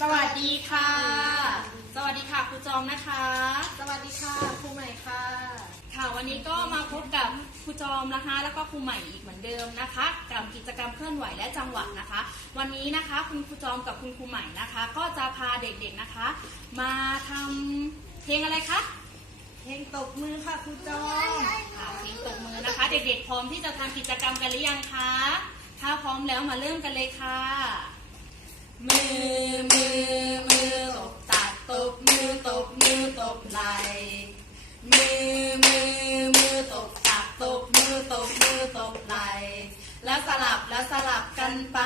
สวัสดีค่ะ สวัสดีค่ะครูจอมนะคะ สวัสดีค่ะครูใหม่ค่ะ ค่ะวันนี้ก็มาพบกับครูจอมนะคะ แล้วก็ครูใหม่อีกเหมือนเดิมนะคะกับกิจกรรมเคลื่อนไหวและจังหวะนะคะ วันนี้นะคะคุณครูจอมกับคุณครูใหม่นะคะ ก็จะพาเด็กๆนะคะ มาทำเพลงอะไรคะเพลงตบมือค่ะครูจอมค่ะเพลงตบมือนะคะ เด็กๆพร้อมที่จะทำกิจกรรมกันหรือยังคะถ้าพร้อมแล้วมาเริ่มกันเลยค่ะมือมือมือตบตัดตบมือตบมือตบไหลมือมือมือตบตัดตบมือตบมือตบไหล แล้วสลับแล้วสลับกันไป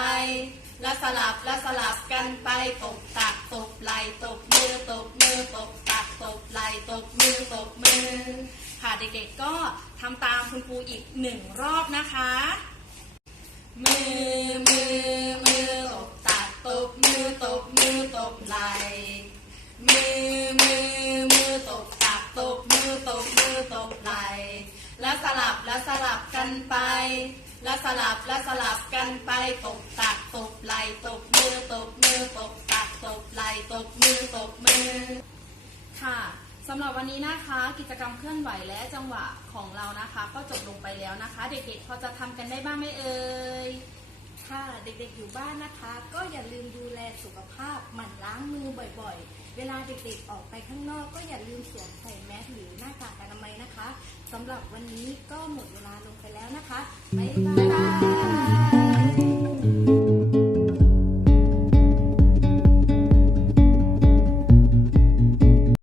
แล้วสลับแล้วสลับกันไปตบตักตบไหลตบมือตบมือตบตักตบไหลตบมือตบมือค่ะเด็กๆก็ทำตามคุณครูอีกหนึ่งรอบนะคะ มือมือมือตบตัดตบมือตบมือตบไหลมือมือมือตบตักตบมือตบมือตบไหล แล้วสลับแล้วสลับกันไป แล้วสลับแล้วสลับกันไปตบตักตบไหลตบมือตบมือตบตักตบไหลตบมือตบมือ ค่ะสำหรับวันนี้นะคะกิจกรรมเคลื่อนไหวและจังหวะของเรานะคะ ก็จบลงไปแล้วนะคะ เด็กๆพอจะทำกันได้บ้างไหมเอ่ยค่ะเด็กๆอยู่บ้านนะคะ ก็อย่าลืมดูแลสุขภาพหมั่นล้างมือบ่อยๆ เวลาเด็กๆออกไปข้างนอกก็อย่าลืมสวมใส่แมสหรือหน้ากาก สำหรับวันนี้ก็หมดเวลาลงไปแล้วนะคะ บ๊ายบาย